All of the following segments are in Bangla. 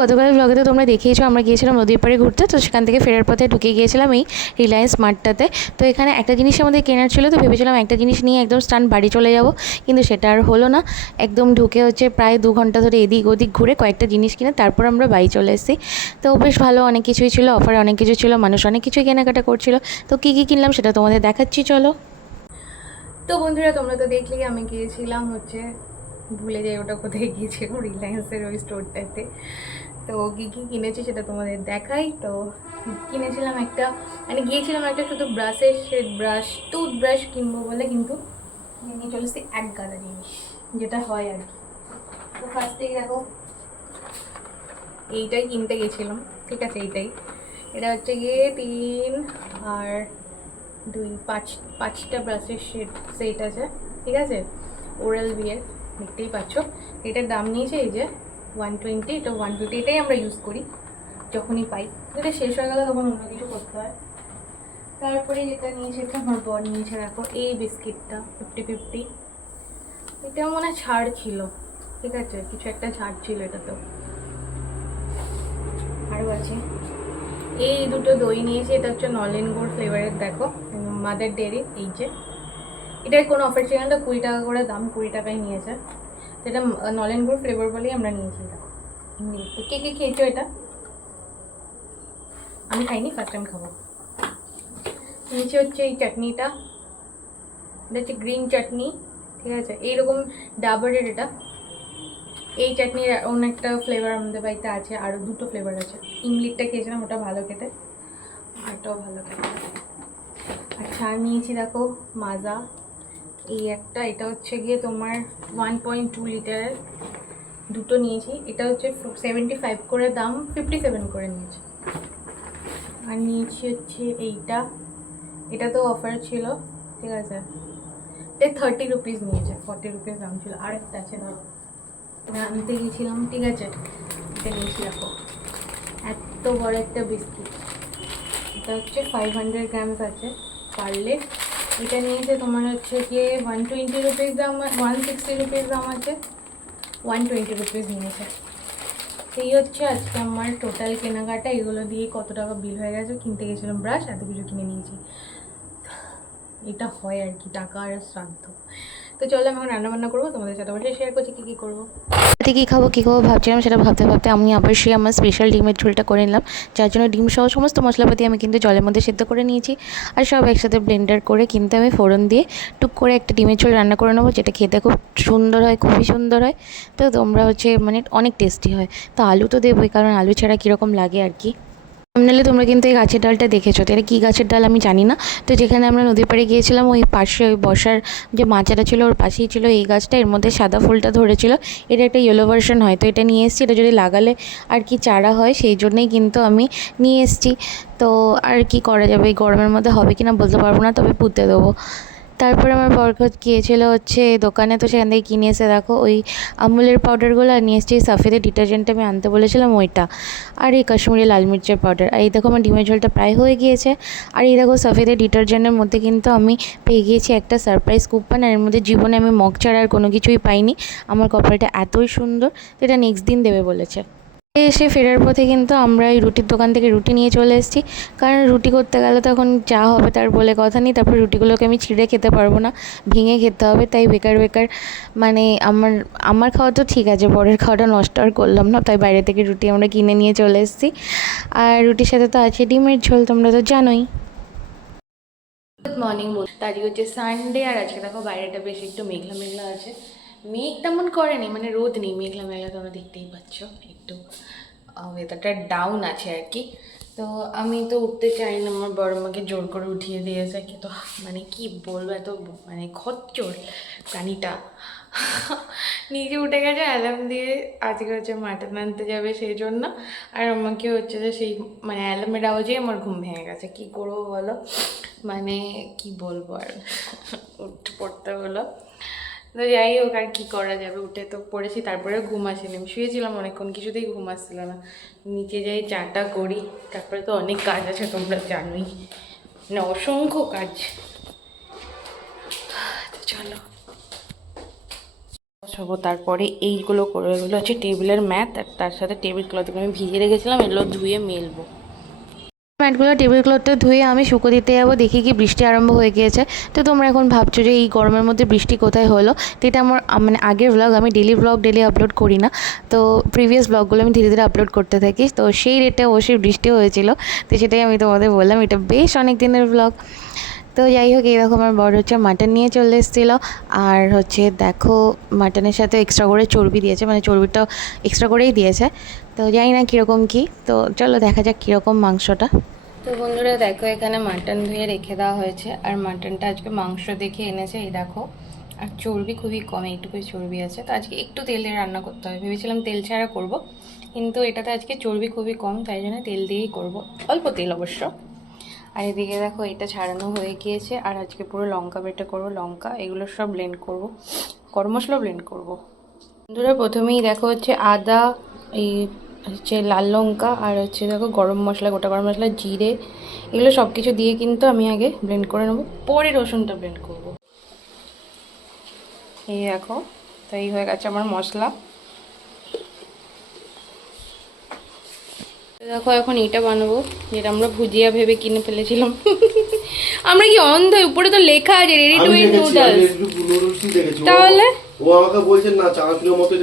গতকাল ব্লগে তো তোমরা দেখিয়েছো, আমরা গিয়েছিলাম নদীর পাড়ে ঘুরতে, তো সেখান থেকে ফেরার পথে ঢুকে গিয়েছিলাম এই রিলায়েন্স মার্টটাতে তো এখানে একটা জিনিস আমাদের কেনার ছিল, তো ভেবেছিলাম একটা জিনিস নিয়ে একদম স্টান বাড়ি চলে যাব, কিন্তু সেটা আর হলো না। একদম ঢুকে হচ্ছে প্রায় দু ঘণ্টা ধরে এদিক ওদিক ঘুরে কয়েকটা জিনিস কিনে তারপর আমরা বাড়ি চলে এসেছি। তো বেশ ভালো, অনেক কিছুই ছিল অফারে অনেক কিছু ছিল, মানুষ অনেক কিছুই কেনাকাটা করছিল। তো কী কী কিনলাম সেটা তোমাদের দেখাচ্ছি, চলো। তো বন্ধুরা, তোমরা তো দেখলেই আমি গিয়েছিলাম হচ্ছে ভুলে যাই ওটা কোথায় গিয়েছিলাম রিলায়েন্সের ওই স্টোরটাতে তো কী কী কিনেছি সেটা তোমাদের দেখাই। তো কিনেছিলাম একটা মানে গিয়েছিলাম একটা শুধু ব্রাশের সে, ব্রাশ টুথ ব্রাশ কিনবো বলে, কিন্তু নিয়ে চলে এক গাদা জিনিস, যেটা হয় আর কি। তো ফার্স্টেই দেখো, এইটাই কিনতে গেছিলাম, ঠিক আছে এইটাই। এটা হচ্ছে গিয়ে তিন আর দুই, পাঁচ, পাঁচটা ব্রাশের সেট সেট আছে, ঠিক আছে? ওরাল বিয়ের দেখতেই পাচ্ছ। এটার দাম নিয়েছে এই যে ওয়ান টোয়েন্টি এটা ওয়ান টোয়েন্টি এটাই আমরা ইউজ করি, যখনই পাই। এটা শেষ হয়ে গেলে তখন অন্য কিছু করতে হয়। তারপরে যেটা নিয়েছে, এটা আমার বর নিয়েছে, দেখো, এই বিস্কিটটা ফিফটি ফিফটি এটা মনে ছাড় ছিল, ঠিক আছে, কিছু একটা ছাড় ছিল এটাতেও। আরও আছে। এই দুটো দই নিয়েছি, এটা হচ্ছে নলেন গুড় ফ্লেভারের দেখো মাদার ডেয়ারি এই যে। এটার কোনো অফার ছিল না কুড়ি টাকা করে দাম কুড়ি টাকায় নিয়েছে। এটা নলেন গুড় ফ্লেভার বলেই আমরা নিয়েছি, দেখো। কে কে খেয়েছো এটা? আমি খাইনি ফার্স্ট টাইম খাব। নিচে হচ্ছে এই চাটনিটা। এটা হচ্ছে গ্রিন চাটনি, ঠিক আছে? এইরকম ডাবরের এটা। এই চাটনির অন্য একটা ফ্লেভার আমাদের বাড়িতে আছে আরও দুটো ফ্লেভার আছে। ইমলিটটা খেয়েছিলাম, ওটা ভালো খেতে। আর এটাও ভালো খেতে। আচ্ছা নিয়েছি, দেখো, মাজা। এই একটা, এটা হচ্ছে গিয়ে তোমার ওয়ান পয়েন্ট টু লিটারের দুটো নিয়েছি। এটা হচ্ছে সেভেন্টি ফাইভ করে দাম ফিফটি সেভেন করে নিয়েছি। আর নিয়েছি হচ্ছে এইটা। এটা তো অফার ছিল, ঠিক আছে। এটা থার্টি রুপিস নিয়েছে ফর্টি রুপিস দাম ছিল। আর একটা আছে, ধরো। আনতে গেছিলাম ঠিক আছে। এটা নিয়েছি, দেখো। এত বড় একটা বিস্কিট এটা হচ্ছে ফাইভ হান্ড্রেড গ্রামস আছে পারলে এটা নিয়েছে তোমার হচ্ছে গিয়ে ওয়ান টোয়েন্টি রুপিস দাম ওয়ান সিক্সটি রুপিস দাম আছে ওয়ান টোয়েন্টি রুপিস নিয়েছে। এই হচ্ছে আজকে আমার টোটাল কেনাকাটা, এগুলো দিয়ে কত টাকা বিল হয়ে গেছে, কিনতে গেছিলাম ব্রাশ এত কিছু কিনে নিয়েছি। এটা হয় আর কি, টাকা আর শ্রাদ্ধ। তো চলো আমি এখন রান্না বান্না করব, তোমাদের সাথে অবশ্যই শেয়ার করছি কী কী করব। রাতে কী খাব কী খাব ভাবছিলাম, সেটা ভাবতে ভাবতে আমি অবশ্যই আমার স্পেশাল ডিমের ঝোলটা করে নিলাম। যার জন্য ডিম সহ সমস্ত মশলাপাতি আমি কিন্তু জলের মধ্যে সেদ্ধ করে নিয়েছি। আর সব একসাথে ব্লেন্ডার করে কিন্তু আমি ফোড়ন দিয়ে টুক করে একটা ডিমের ঝোল রান্না করে নেব, যেটা খেতে খুব সুন্দর হয়, খুবই সুন্দর হয়। তো তোমরা হচ্ছে মানে অনেক টেস্টি হয়। তো আলু তো দেবোই, কারণ আলু ছাড়া কীরকম লাগে আর কি। নাহলে তোমরা কিন্তু এই গাছের ডালটা দেখেছ। তো এটা কী গাছের ডাল আমি জানি না। তো যেখানে আমরা নদীর পাড়ে গিয়েছিলাম, ওই পাশে ওই বসার যে মাচাটা ছিল, ওর পাশেই ছিল এই গাছটা। এর মধ্যে সাদা ফুলটা ধরেছিল। এটা একটা ইয়েলো ভার্সন হয়। তো এটা নিয়ে এসেছি। এটা যদি লাগালে আর কি চারা হয়, সেই জন্যই কিন্তু আমি নিয়ে এসেছি। তো আর কি করা যাবে? এই গরমের মধ্যে হবে কি না বলতে পারব না, তবে পুঁতে দেবো। তারপরে আমার বরকত গিয়েছিল হচ্ছে দোকানে, তো সেখান থেকে কিনে এসে দেখো ওই আমুলের পাউডারগুলো আর নিয়ে এসেছি সাফেদের ডিটারজেন্টটা আমি আনতে বলেছিলাম ওইটা। আর এই কাশ্মীরি লাল মির্চের পাউডার আর এই দেখো আমার ডিমের ঝোলটা প্রায় হয়ে গিয়েছে। আর এই দেখো সাফেদের ডিটারজেন্টের মধ্যে কিন্তু আমি পেয়ে গিয়েছি একটা সারপ্রাইজ কুপন। আর এর মধ্যে জীবনে আমি মগ ছাড়া আর কোনো কিছুই পাইনি। আমার কপালটা এতই সুন্দর যেটা নেক্সট দিন দেবে বলেছে। এসে ফেরার পথে কিন্তু আমরা এই রুটির দোকান থেকে রুটি নিয়ে চলে এসেছি। কারণ রুটি করতে গেলে তখন যা হবে তার বলে কথা নেই, তারপর রুটিগুলোকে আমি ছিঁড়ে খেতে পারব না, ভেঙে খেতে হবে, তাই বেকার বেকার মানে আমার আমার খাওয়া তো ঠিক আছে বরের খাওয়াটা নষ্ট আর করলাম না, তাই বাইরে থেকে রুটি আমরা কিনে নিয়ে চলে এসেছি। আর রুটির সাথে তো আছে ডিমের ঝোল, তোমরা তো জানোই। গুড মর্নিং তারই হচ্ছে সানডে আর আজকে দেখো বাইরেটা বেশ একটু মেঘলা মেঘলা আছে। মেঘ তেমন করেনি মানে রোদ নেই, মেঘলা মেঘলা তোমরা দেখতেই পাচ্ছ। একটু ওয়েদারটা ডাউন আছে আর কি। তো আমি তো উঠতে চাই না, আমার বড় মাকে জোর করে উঠিয়ে দিয়েছে কিন্তু মানে কি বলব, এত মানে খচ্চর প্রাণীটা। নিজে উঠে গেছে অ্যালার্ম দিয়ে আজকে হচ্ছে মাটন আনতে যাবে সেই জন্য আর আমাকে হচ্ছে যে সেই মানে অ্যালার্মের আওয়াজেই আমার ঘুম ভেঙে গেছে। কি করব বলো? মানে কি বলব আর, উঠে পড়তে হলো। তো যাই হোক আর কী করা যাবে, উঠে তো পড়েছি, তারপরে ঘুম আসেনি। শুয়েছিলাম অনেকক্ষণ, কিছুতেই ঘুম আসছিল না। নিচে যাই, চাটা করি, তারপরে তো অনেক কাজ আছে তোমরা জানোই। মানে অসংখ্য কাজ। চলো। সব তারপরে এইগুলো করে, এগুলো হচ্ছে টেবিলের ম্যাথ আর তার সাথে টেবিল ক্লথগুলো আমি ভিজিয়ে রেখেছিলাম, এগুলো ধুয়ে মেলবো। ম্যাটগুলো টেবিল ক্লথটা ধুয়ে আমি শুকো দিতে যাব, দেখি কি বৃষ্টি আরম্ভ হয়ে গিয়েছে। তো তোমরা এখন ভাবছ যে এই গরমের মধ্যে বৃষ্টি কোথায় হলো? তো এটা আমার মানে আগের ব্লগ আমি ডেলি ব্লগ ডেলি আপলোড করি না। তো প্রিভিয়াস ব্লগগুলো আমি ধীরে ধীরে আপলোড করতে থাকি। তো সেই রেটে অবশ্যই বৃষ্টি হয়েছিল। তো সেটাই আমি তোমাদের বললাম, এটা বেশ অনেক দিনের ব্লগ তো যাই হোক এরকম আমার বড় হচ্ছে মাটন নিয়ে চলে এসেছিল। আর হচ্ছে দেখো মাটনের সাথে এক্সট্রা করে চর্বি দিয়েছে। মানে চর্বিটা এক্সট্রা করেই দিয়েছে। তো জানি না কীরকম কী। তো চলো দেখা যাক কীরকম মাংসটা। তো বন্ধুরা দেখো, এখানে মাটন ধুয়ে রেখে দেওয়া হয়েছে। আর মাটনটা আজকে মাংস দেখে এনেছে, এই দেখো। আর চর্বি খুবই কম, এইটুকুই চর্বি আছে। তো আজকে একটু তেল দিয়ে রান্না করতে হবে। ভেবেছিলাম তেল ছাড়া করব, কিন্তু এটাতে আজকে চর্বি খুবই কম, তাই জন্য তেল দিয়েই করব। অল্প তেল অবশ্য। আর এদিকে দেখো, এটা ছাড়ানো হয়ে গিয়েছে। আর আজকে পুরো লঙ্কা বেটে করব, লঙ্কা এগুলো সব ব্লেন্ড করব। গরম মশলা ব্লেন্ড করব। বন্ধুরা, প্রথমেই দেখো হচ্ছে আদা, এই হচ্ছে লাল লঙ্কা আর হচ্ছে দেখো গরম মশলা গোটা গরম মশলা জিরে এগুলো সব কিছু দিয়ে কিন্তু আমি আগে ব্লেন্ড করে নেব। পরে রসুনটা ব্লেন্ড করব। এই দেখো তো এই হয়ে গেছে আমার মশলা। দেখো এখন এটা বানাবো যেটা আমরা ভুজিয়া ভেবে কিনে ফেলেছিলাম। আমরা কি অন্ধ? উপরে তো লেখা আছে রেডি টু ইট নুডলস তাহলে? ও আমাকে বলছে, না চানাচুরের মতো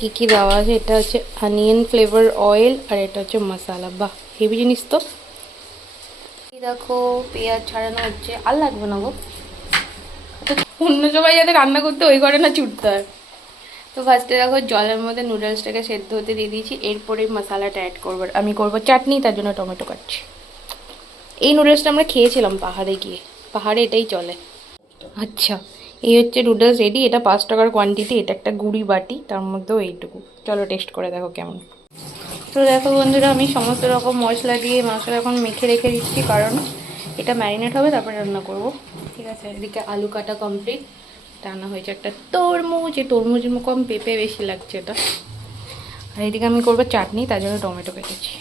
কী কী দেওয়া আছে, এটা হচ্ছে অনিয়ন ফ্লেভার অয়েল আর এটা হচ্ছে মশালা বাহ, হেভি জিনিস তো। দেখো, পেঁয়াজ ছাড়ানো হচ্ছে। আর লাগবে না গো। অন্য সবাই যাতে রান্না করতে ওই ঘরে না ছুটতে হয় তো ফার্স্টে দেখো, জলের মধ্যে নুডলসটাকে সেদ্ধ হতে দিয়ে দিয়েছি। এরপরে মশলাটা অ্যাড করব। আমি করব চাটনি, তার জন্য টমেটো কাটছি। এই নুডলসটা আমরা খেয়েছিলাম পাহাড়ে গিয়ে। পাহাড়ে এটাই চলে। আচ্ছা। এই হচ্ছে নুডলস রেডি এটা পাঁচ টাকার কোয়ান্টিটি এটা একটা গুড়ি বাটি, তার মধ্যেও এইটুকু। চলো টেস্ট করে দেখো কেমন। তো দেখো বন্ধুরা, আমি সমস্ত রকম মশলা দিয়ে মাংসটা এখন মেখে রেখে দিচ্ছি, কারণ এটা ম্যারিনেট হবে, তারপরে রান্না করব। ঠিক আছে, এদিকে আলু কাটা কমপ্লিট রান্না হয়েছে একটা তরমুজ, এই তরমুজ কম পেঁপে বেশি লাগছে এটা। আর এদিকে আমি করব চাটনি, তার জন্য টমেটো কেটেছি।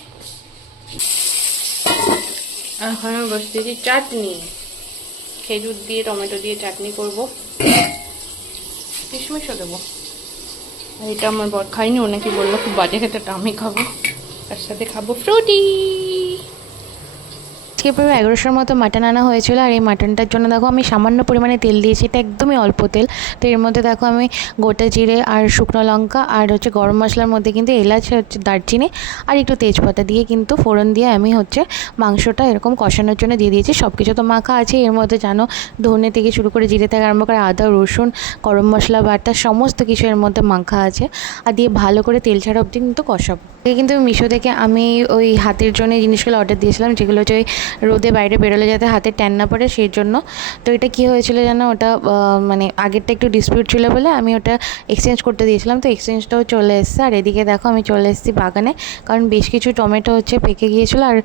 আর ওখানে বসে চাটনি। খেজুর দিয়ে টমেটো দিয়ে চাটনি করব। কিশমিশও দেবো। এটা আমার বর খাইনি ওনাকে বলল খুব বাজে খেতে আমি খাব। তার সাথে খাব ফ্রুটি আজকে প্রায় এগারোশোর মতো মাটন আনা হয়েছিল আর এই মাটনটার জন্য দেখো আমি সামান্য পরিমাণে তেল দিয়েছি, এটা একদমই অল্প তেল। তো এর মধ্যে দেখো আমি গোটা জিরে আর শুকনো লঙ্কা আর হচ্ছে গরম মশলার মধ্যে কিন্তু এলাচ হচ্ছে দারচিনি আর একটু তেজপাতা দিয়ে কিন্তু ফোড়ন দিয়ে আমি হচ্ছে মাংসটা এরকম কষানোর জন্য দিয়ে দিয়েছি। সব কিছু তো মাখা আছে, এর মধ্যে জানো ধনে থেকে শুরু করে জিরে থেকে আরম্ভ করে আদা, রসুন, গরম মশলা বাটা, সমস্ত কিছু এর মধ্যে মাখা আছে। আর দিয়ে ভালো করে তেল ছাড়া অবধি কিন্তু কষাবো। কিন্তু মিশো থেকে আমি ওই হাতের জন্য জিনিসগুলো অর্ডার দিয়েছিলাম, যেগুলো হচ্ছে ওই রোদে বাইরে বেরোলে যাতে হাতে ট্যান না পড়ে সেই জন্য। তো এটা কী হয়েছিল জানো? ওটা মানে আগেরটা একটু ডিসপিউট ছিল বলে আমি ওটা এক্সচেঞ্জ করতে দিয়েছিলাম। তো এক্সচেঞ্জটাও চলে এসেছে। আর এদিকে দেখো আমি চলে এসেছি বাগানে। কারণ বেশ কিছু টমেটো হচ্ছে পেকে গিয়েছিল আর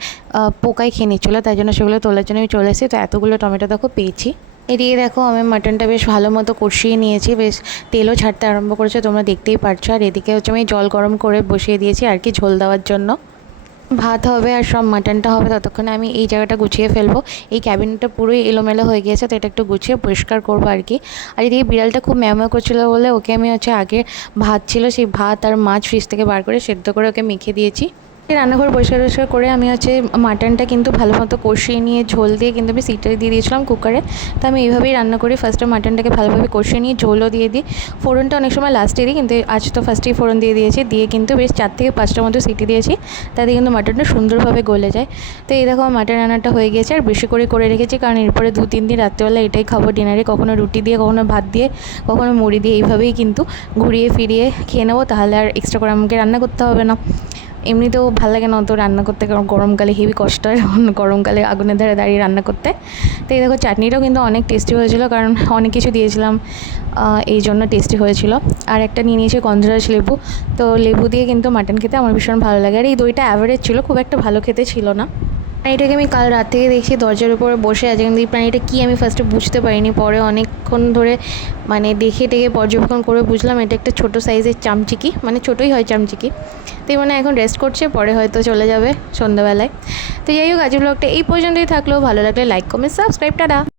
পোকায় খেয়ে নিচ্ছিলো। তাই জন্য সেগুলো তোলার জন্য আমি চলে এসেছি। তো এতগুলো টমেটো দেখো পেয়েছি। এদিকে দেখো, আমি মাটনটা বেশ ভালো মতো কষিয়ে নিয়েছি, বেশ তেলও ছাড়তে আরম্ভ করেছে, তোমরা দেখতেই পারছ। আর এদিকে হচ্ছে আমি জল গরম করে বসিয়ে দিয়েছি, আর কি ঝোল দেওয়ার জন্য। ভাত হবে আর সব মাটনটা হবে, ততক্ষণে আমি এই জায়গাটা গুছিয়ে ফেলব। এই ক্যাবিনেটটা পুরোই এলোমেলো হয়ে গিয়েছে, তো এটা একটু গুছিয়ে পরিষ্কার করব আর কি। আর এদিকে বিড়ালটা খুব ম্যামা করছিল বলে ওকে আমি হচ্ছে আগে ভাত ছিল, সেই ভাত আর মাছ ফ্রিজ থেকে বার করে সেদ্ধ করে ওকে মেখে দিয়েছি। রান্নাঘর পরিষ্কার পরিষ্কার করে আমি হচ্ছে মাটনটা কিন্তু ভালো মতো কষিয়ে নিয়ে ঝোল দিয়ে কিন্তু আমি সিটে দিয়ে দিয়েছিলাম কুকারে তো আমি এইভাবেই রান্না করি। ফার্স্টে মাটনটাকে ভালোভাবে কষিয়ে নিয়ে ঝোলও দিয়ে দিই। ফোড়নটা অনেক সময় লাস্টে দিই কিন্তু আজ তো ফার্স্টেই ফোড়ন দিয়ে দিয়েছি। দিয়ে কিন্তু বেশ চার থেকে পাঁচটার মতো সিটি দিয়েছি। তাতে কিন্তু মাটনটা সুন্দরভাবে গলে যায়। তো এই দেখো মাটন রান্নাটা হয়ে গেছে। আর বেশি করে করে রেখেছি। কারণ এরপরে দু, তিন দিন রাত্রেবেলা এটাই খাব ডিনারে কখনো রুটি দিয়ে, কখনো ভাত দিয়ে, কখনো মুড়ি দিয়ে। এইভাবেই কিন্তু ঘুরিয়ে ফিরিয়ে খেয়ে নেব। তাহলে আর এক্সট্রা করে আমাকে রান্না করতে হবে না। এমনিতেও ভালো লাগে না অত রান্না করতে, কারণ গরমকালে হেভি কষ্ট হয় গরমকালে আগুনের ধারে দাঁড়িয়ে রান্না করতে। তো এই দেখো চাটনিটাও কিন্তু অনেক টেস্টি হয়েছিল, কারণ অনেক কিছু দিয়েছিলাম এই জন্য টেস্টি হয়েছিল। আর একটা নিয়ে নিয়েছি গন্ধরাজ লেবু, তো লেবু দিয়ে কিন্তু মাটন খেতে আমার ভীষণ ভালো লাগে। আর এই দইটা অ্যাভারেজ ছিল, খুব একটা ভালো খেতে ছিল না। প্রাণীটাকে আমি কাল রাত থেকে দেখছি দরজার উপরে বসে আছে কিন্তু এই প্রাণীটা কী আমি ফার্স্টে বুঝতে পারিনি, পরে অনেকক্ষণ ধরে মানে দেখে টেকে পর্যবেক্ষণ করে বুঝলাম এটা একটা ছোটো সাইজের চামচিকি মানে ছোটোই হয় চামচিকি। তো মানে এখন রেস্ট করছে, পরে হয়তো চলে যাবে সন্ধ্যাবেলায়। তো যাই হোক আজ ব্লগটা এই পর্যন্তই থাকলেও ভালো লাগলে লাইক কমেন্ট সাবস্ক্রাইব টাটা!